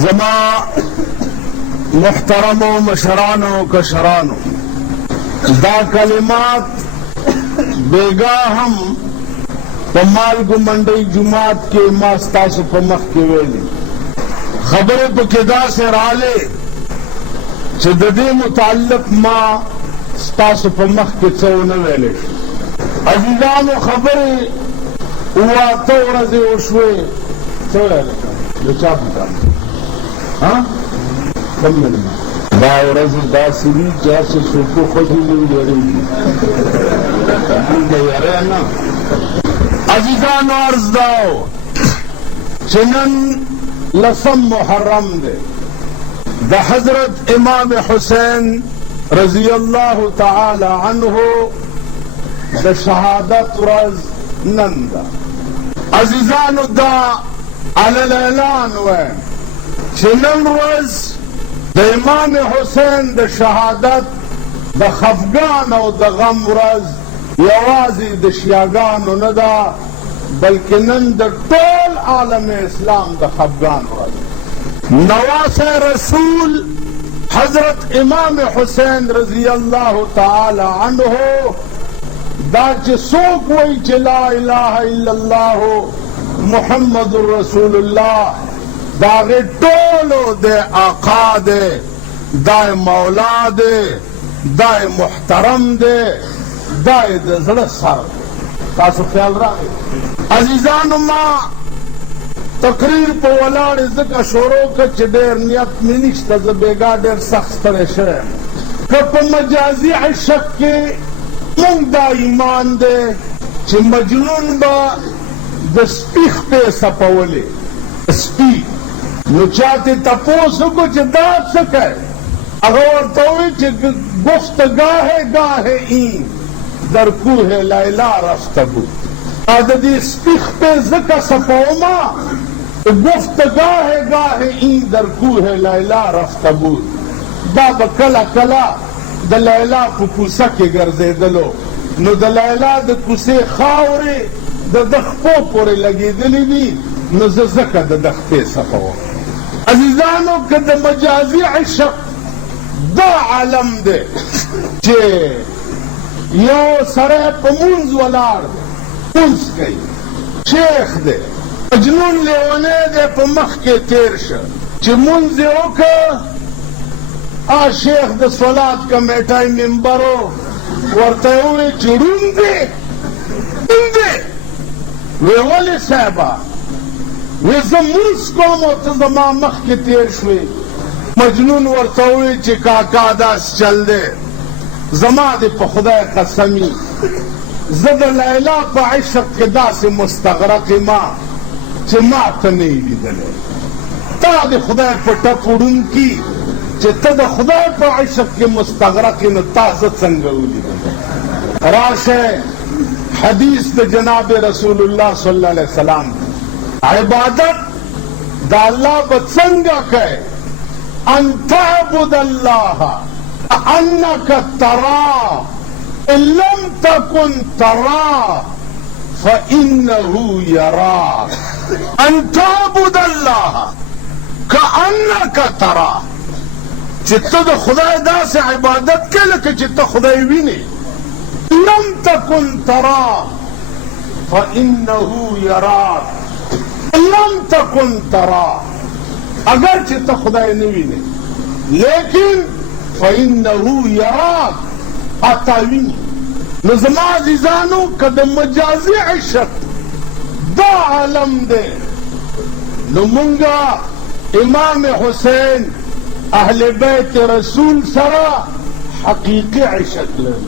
زما محترم و مشرانو کشرانو دا کلمات بیگا هم په مالګو منډۍ جماعت کې ما ستاسو په مخ کې ویلي خبرې پکې داسې رالې چې د دې متعلق ما ستاسو په مخ کې څه ونه ویلې عزیزانو خبرې اوه اته ورځې وشوې څه ویلې د چا په کار کم مېلمه دا ورځې داسې وي چې هسې څوکو ښځې موږ یېرېږي موږ یېرې نه عزیزانو عرض داو چې نن لسم محرم دی د حضرت امام حسین رضی الله تعالی عنه د شهادت ورځ نن ده عزیزانو دا علی الاعلان وایم چې نن ورځ د امام حسین د شهادت د خفګان او د غم ورځ یوازې د شیعاګانو نه ده بلکې نن د ټول عالم اسلام د خفګان ورځ نواسه رسول حضرت امام حسین رضی الله تعالی عنه دا چې څوک وایي چې لا اله الا الله محمد رسول الله دا غي ټولو د آقا دی دا مولا دی دا محترم دی دا د زړه سر تاسو خیال راغی عزیزانو ما تقریر په ولاړې ځکه شروع کړ چې ډېر نیت مې نشته زه بېګا ډېر سخت ستړی شوی یم که په مجازي عشق کې مونږ دا ایمان دی چې مجنون به د سپي خپې سپولې سپي نو چاته تپوس وکړو چې دا څه کوي هغه ورته ووایي چې گفت گاه گاه این در کوه لیلا رفته بود د دې سپي خپې ځکه سپومه گفت گاه گاه این در کوه لیلا رفته بود دا به کله کله د لیلا په کوڅه کې ګرځېدلو نو د لیلا د کوڅې خاورې د ده خپو پورې لګېدلې دي نو زه ځکه د ده خپې سپوم عزیزانو که د مجازي عشق دا عالم دی چې یو سړی په مونځ ولاړ دی مونځ کوي شیخ دی مجنون لیونی دی په مخ کې تېر شه چې مونځ یې وکړه شیخ د صلات کمیټۍ ممبرو ورته یې وویل چې ړوند دی ړوند دی وی ولې صاحبه وی زه مونځ کوم او ته زما مخکې تېر شوې مجنون ورته وویل چې کاکا داس چل دی زما دې په خدای قسمي زه د لیلا په عشق کې داسې مستغرق ما چې ما ته نه یې لیدلی تا د خدای په ټپ وړونکي چې ته د خدای په عشق کې مستغرق یې نو تا زه څنګه ولیدم راشه حدیث د جناب رسول الله صلی الله علیه وسلم عبادت د الله به څنګه کوي ان تعبد الله انك تراه ان لم تكن تراه فانه يراك ان تعبد الله كانك تراه چې ته د خدای داسې عبادت کوې لکه چې ته خدای وینې لم تكن تراه فانه يراك لم تكن تراه اگر چې ته خدای نه وینې لیکن فانه يراك اتا ویني نو زما عزیزانو که د مجازي عشق دا عالم دی نو مونږه امام حسین اهل بیت رسول سره حقیقي عشق لري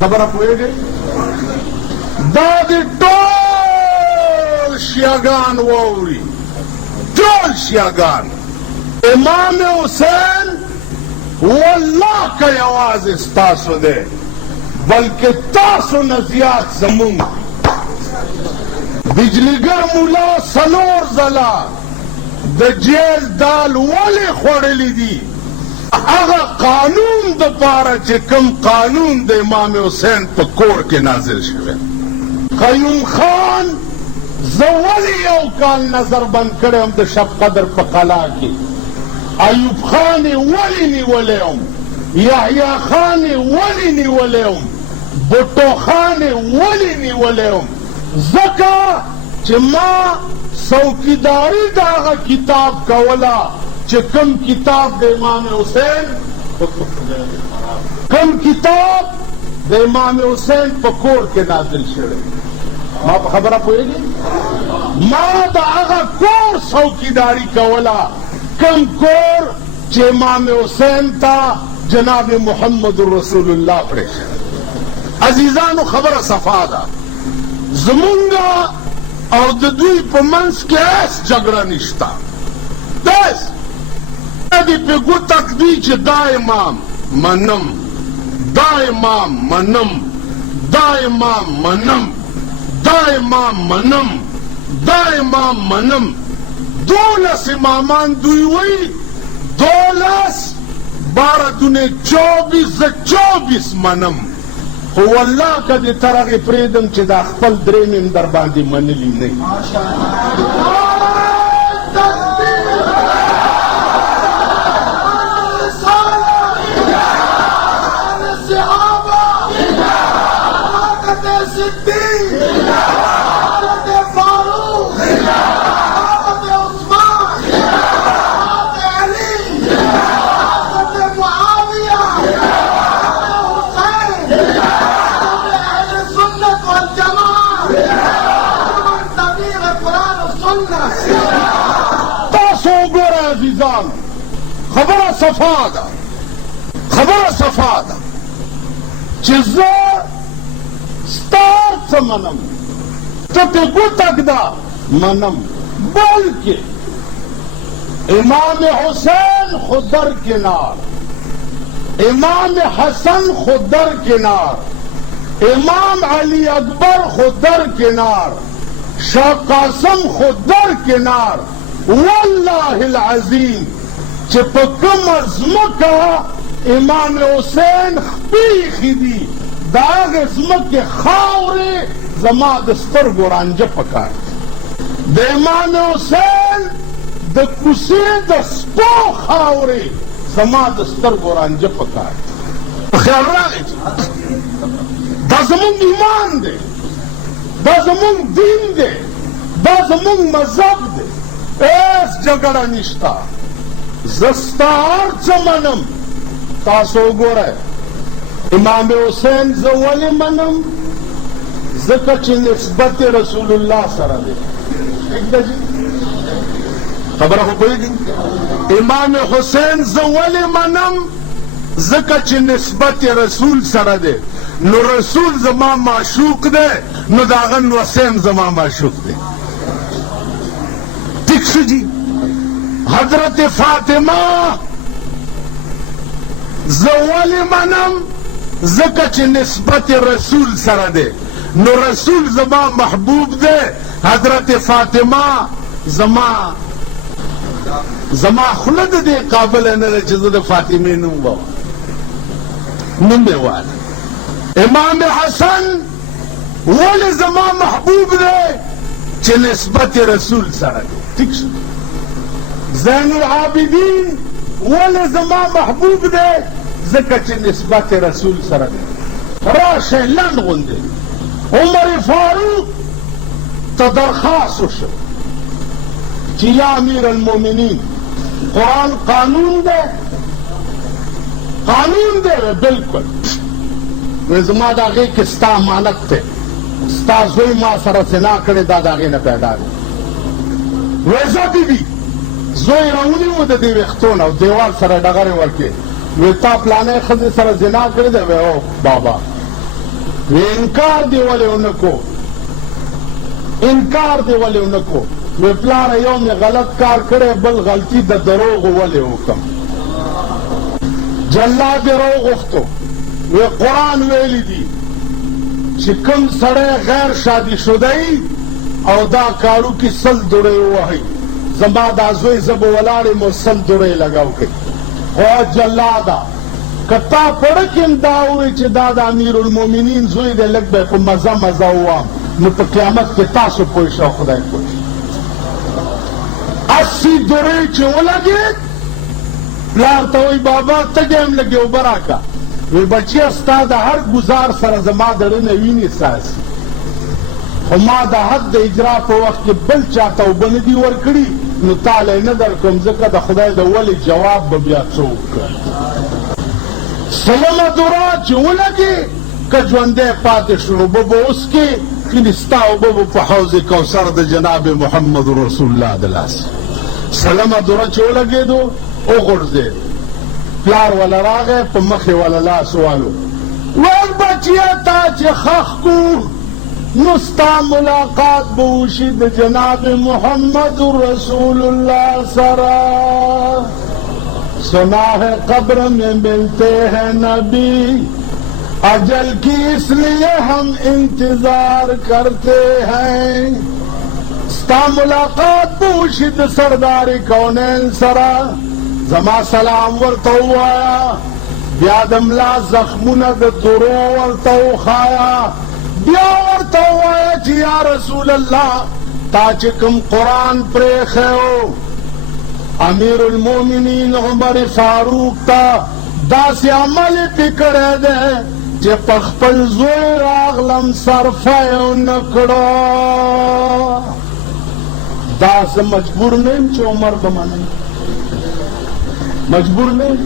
خبره پوهېږئ دا د ټول شیعاګان واوري ټول شیعاګان امام حسین والله که یوازې ستاسو دی بلکې تاسو نه زیات زمونږ بجلیګر مولا څلور ځله د جیل دال ولې خوړلي دي هغه قانون دپاره چې کوم قانون د امام حسین په کور کې نازل شوی قیوم خان زولی یو کال نظر بند کړم د شب قدر په قلا کې ایوب خان ولی نیولی یم یحیی خان ولی نیولی یم بټو خان ولی نیولی یم ځکه چې ما څوکیداري د هغه کتاب کوله چې کوم کتاب د امام حسین کوم کتاب د امام حسین په کور کې نازل شوی ما په خبره پوهېږي ما د هغه کور څوکیداري کوله کوم کور چې امام حسین ته جناب محمد رسول الله پرېښی عزیزانو خبره صفا ده زمونږ او د دوی په منځ کې هیڅ جګړه نشته داس دې په ګوته کړي چې دا امام منم دا امام منم دا امام منم دا امام منم دا امام منم 12 امامان دوی وی 12 12 دونه 24 منم خو والله که دې تر هغې پرېږدم چې دا خپل درېیم یم در باندې منلي نه خبره صفا ده خبره صفا ده چې زه ستا هر څه منم ته پې ګوته ږده منم بلکې امام حسین خود در کنار امام حسن خود در کنار امام علی اکبر خود در کنار شاه قاسم خود در کنار والله العظیم چې په کومه ځمکه امام حسین خپېښي دي د هغې ځمکې خاورې زما د سترګو رانجه پکار د امام حسین د کوڅې د سپو خاورې زما د سترګو رانجه پکار خیال راغی دا زمونږ ایمان دی دا زمونږ دین دی دا زمونږ مذهب دی هیڅ جګړه نشته زه ستا هر څه منم تاسو وګورئ امام حسین زه ولې منم ځکه چې نسبت رسول الله سره دی خبره خو پوهېږي امام حسین زه ولې منم ځکه چې نسبت رسول سره دی نو رسول زما معشوق دی نو د هغه حسین زما معشوق دی ٹھیک شو جی حضرت فاطمه زه ولې منم ځکه چې نسبت رسول سره دی نو رسول زما محبوب دی حضرت فاطمه زما خوله د دې قابله نه ده چې زه د فاطمې نوم ووایم نوم یې واله امام حسن ولې زما محبوب دی چې نسبت رسول سره دی ٹھیک شو زین العابدین ولې زما محبوب دی ځکه چې نسبت رسول سره دی راشئ لنډ غوندې عمر فاروق ته درخواست وشو چې یا امیر المؤمنین قرآن قانون دی قانون دی بلکل وی زما د هغې کې ستا امانت دی ستا زوی ما سره زنا کړې دا د هغې نه پیدا دی وی زه بیبي زوی راونیو د دې ویښتو نه او دیوال سره ډغرې ورکړې وی تا پلانۍ ښځې سره زنا کړې دی وی او بابا وی انکار دې ولې ونه کو انکار دې ولې ونه کو وی پلاره یو مې غلط کار کړی بل غلطي د دروغو ولې وکړم جلاد یې راوغوښتو وی قرآن ویلی دي چې کوم سړی غیر شادي شدی او دا کارو کې 100 دوړې ووهئ زما دا زوی زه به ولاړ یم او 100 دوړې لګاو کوي خو جلاده که تا پړه کې هم دا ووایي چې دا د امیر المؤمنین زوی دی لږ به یې په مزه مزه ووام نو په قیامت کې تاسو پوه شو خدای پوه 80 درې چې ولګېد پلار ته وایي بابا تږی یم لږ یې اوبه راکړه وی بچیا ستا د هر گزار سره زما د ړنه وینې څاڅي خو ما د حد د اجرا په وخت کې بل چاته اوبه نه دي ورکړي نو تاله یې نه درکوم ځکه د خدای د ولې جواب به بیا څه وکړه سلمه دوره چې ولګي که ژوندی پاتې شو اوبه به وڅکې ښکلي ستا اوبه به په حوض کوثر د جناب محمد رسول الله د لاسه سلمه دوره چې ولګېدو وغورځېد پلار والا راغی په مخې والا لاس والو ویل بچیا تا چې خښ کو نو ستا ملاقات به وشي د جناب محمد رسول الله سره سنا ہے قبر میں ملتے ہیں نبی اجل کی اس لیے ہم انتظار کرتے ہیں ستا ملاقات به وشي د سردار کونین سره زما سلام ورته ووایه بیا د ملا زخمونه د تورو ورته وښایه بیا ورته ووایه چې یا رسول الله تا چې کوم قرآن پرېښی و امیر المؤمنین عمر فاروق ته داسې عمل یې پې کړی دی چې په خپل زوی راغلم صرفه یې ونه کړو دا زه مجبور نه یم چې عمر به منم مجبور نه